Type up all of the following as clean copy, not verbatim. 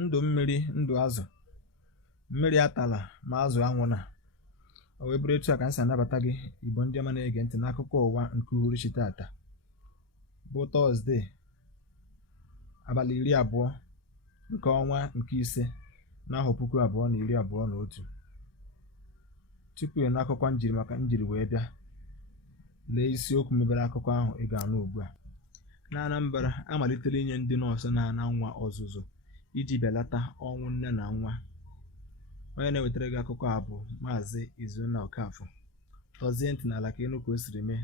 ndụ mmiri ndụ azụ, mmiri atala ma azụ anwụna. O wee bụrụ etu a ka m si anabata gị Igbo ndị ọma na-ege ntị n'akụkọ ụwa nke uhuruchi tata bụ Tọzdee abalị 20 nke ọnwa nke ise n'afọ 2021. Tupu n'akụkọ njiri wee bịa, lee isiokwu mebere akụkọ ahụ ị ga-anụ ugbu a. Na Anambra amalitela inye ndị nọọsụ na-ana nwa ọzụzụ iji belata ọnwụ nne na nwa. Onye na-ewetara gị akụkọ a bụ Maazị Izunna Okafọ. Tọzie ntị n'ala ka ịnụ ka o siri mee.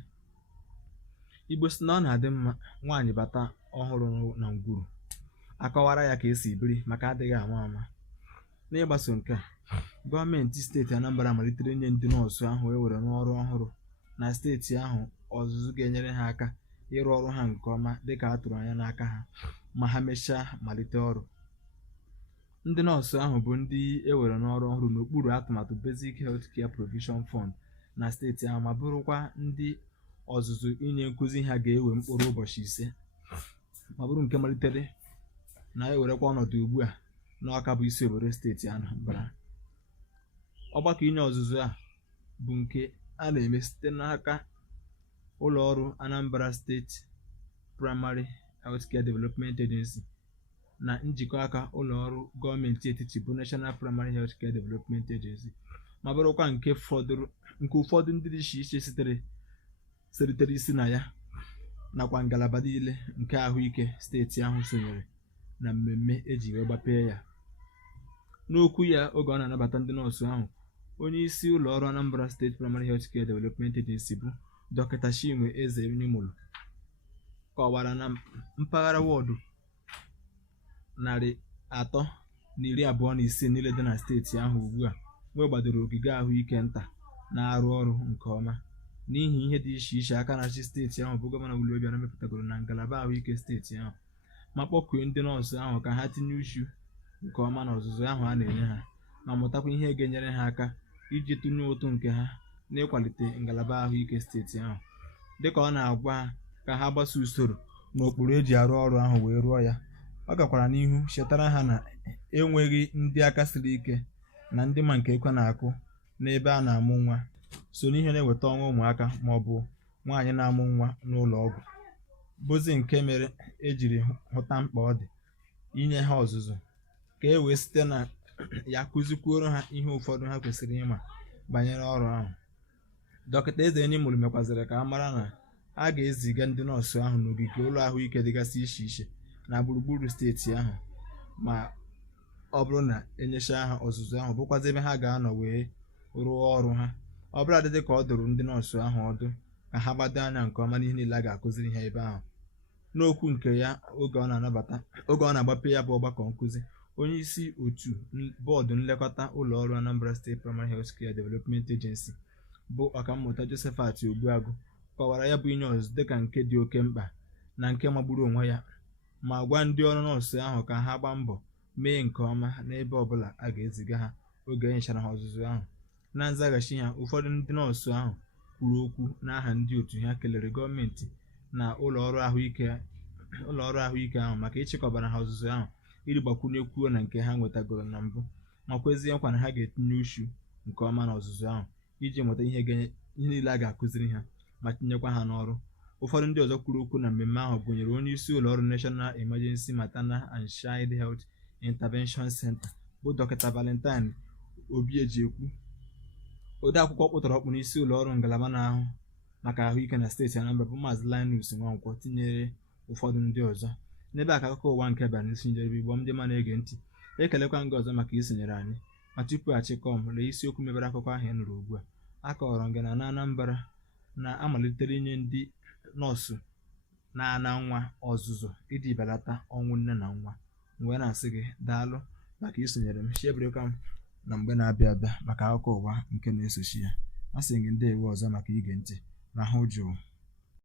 Igbo sị na ọ na-adị mma nwaanyị bata ọhụrụ na ngwuru akọwara ya ka esi biri maka adịghị ama ama. N'ịgbaso nke a, gọọmenti steeti Anambra malitere inye ndị nọọsụ ahụ ewere n'ọrụ ọhụrụ na steeti ahụ ọzụzụ ga-enyere ha aka ịrụ ọrụ ha nke ọma dịka a tụrụ anya n'aka ha ma ha mechaa malite ọrụ. Ndị nọọsụ ahụ bụ ndị ewere n'ọrụ ọhụrụ n'okpuru atụmatụ Basic Health Care Provision Fund na steeti ahụ ma bụrụkwa ndị ọzụzụ inye nkụzi ha ga-ewe mkpụrụ ụbọchị 5 ma bụrụ nke malitere na ewerekwa ọnọdụ ugbu a n'Awka bụ isi obodo steeti Anambra. Ọgbakọ inye ọzụzụ a bụ nke a na-eme site n'aka ụlọ ọrụ Anambra State Primary Health Care Development Agency na njikọ aka ụlọ ọrụ gọọmenti etiti bụ National Primary Health Care Development Agency ma bụrụkwa nke ụfọdụ ndị dị iche iche seritere isi na ya nakwa ngalaba niile nke ahụike steeti ahụ sonyere na mmemme eji wee gbapee ya. N'okwu ya oge ọ na-anabata ndị nọọsụ ahụ, onye isi ụlọ ọrụ Anambra State Primary Health Care Development Agency bụ Dọkịta Chinwe Ezenimolu kọwara na mpaghara wọdụ 325 niile dị na steeti ahụ ugbu a gbadoro ogige ahụike nta na-arụ ọrụ nke ọma n'ihi ihe dị iche iche aka na-achị steeti ahụ bụ Gọvanọ Willie Obianọ mepụtagoro na ngalaba ahụike steeti ahụ ma kpọkuo ndị nọọsụ ahụ ka ha tinye uchu nke ọma na ọzụzụ ahụ a na-enye ha ma mụtakwa ihe ga-enyere ha aka iji tụnye ụtụ nke ha n'ịkwalite ngalaba ahụike steeti ahụ. Dịka ọ na-agwa ha ka ha gbasa usoro na ụkpụrụ eji arụ ọrụ ahụ wee rụọ ya, ọ gakwara n'ihu chetara ha na enweghị ndị aka siri ike na ndị ma nke ekwe na-akụ n'ebe a na-amụ nwa so n'ihe na-eweta ọnwụ ụmụaka ma ọ bụ nwaanyị na-amụ nwa n'ụlọ ọgwụ, bụzi nke mere ejiri hụta mkpa ọ dị inye ha ọzụzụ ka e wee site na ya kụzikwuoro ha ihe ụfọdụ ha kwesịrị ịma banyere ọrụ ahụ. Dọkịta Ezenimolu mekwaziri ka a mara na a ga-eziga ndị nọọsụ ahụ n'ogige ụlọ ahụike dịgasị iche iche na gburugburu steeti ahụ ma ọ bụrụ na enyechaa ha ọzụzụ ahụ bụkwazi ebe ha ga-anọ wee rụọ ọrụ ha. Ọ bụla dị ka ọ dụrụ ndị nọọsụ ahụ ọdụ ka ha gbado anya nke ọma n'ihe niile a ga-akụziri ha ebe ahụ. N'okwu nke ya oge ọ na-agbape ya bụ ọgbakọ nkụzi, onye isi otu bọọdụ nlekọta ụlọ ọrụ Anambra State Primary Health Care Development Agency bụ Ọkammụta Josephat Ogbuagụ kọwara ya bụ inye ọzụzụ dịka nke dị oke mkpa na nke magburu onwe ya ma gwa ndị ọrụ nọọsụ ahụ ka ha gbaa mbọ mee nke ọma n'ebe ọbụla a ga-eziga ha oge e nyechara ha ọzụzụ ahụ. Na nzaghachi ha, ụfọdụ ndị nọọsụ ahụ kwuru okwu n'aha ndị otu ha kelere gọọmenti na ụlọ ọrụ ahụike ahụ maka ịchịkọbara ha ọzụzụ ahụ iji gbakwunyekwuo na nke ha nwetagoro na mbụ ma kwezie nkwa na ha ga-etinye uchu nke ọma na ọzụzụ ahụ iji mụta ihe niile a ga-akụziri ha ma tinyekwa ha n'ọrụ. Ụfọdụ ndị ọzọ kwuru okwu na mmemme ahụ gụnyere onye isi ụlọ ọrụ National Emergency Maternal and Child Health Intervention Center bụ Dọkịta Valentine Obiejekwu, odeakwụkwọ kpụtọrọkpụ n'isi ụlọ ọrụ ngalaba na-ahụ maka ahụike na steeti Anambra bụ Maazị Linus Nwankwọ, tinyere ụfọdụ ndị ọzọ. N'ebe a ka akụkọ ụwa nke bịara n'isi njedebe. Igbo ndị ma na-ege ntị, ekelekwa gị ọzọ maka isonyere anyị ma tupu achịkọọ m lee isiokwu mebere akụkọ ahụ ị nụrụ ugbu a. A kọrọ gị na Anambra na-amalitere inye ndị nọọsụ na-ana nwa ọzụzụ iji belata ọnwụ nne na nwa. Wee na-asị gị daalụ maka isonyere m. Chieburuka m na mgbe na-abịa abịa maka akụkọ ụwa nke na-esochi ya. A sị gị ndeewo ọzọ maka ige ntị. Rahụ jụụ.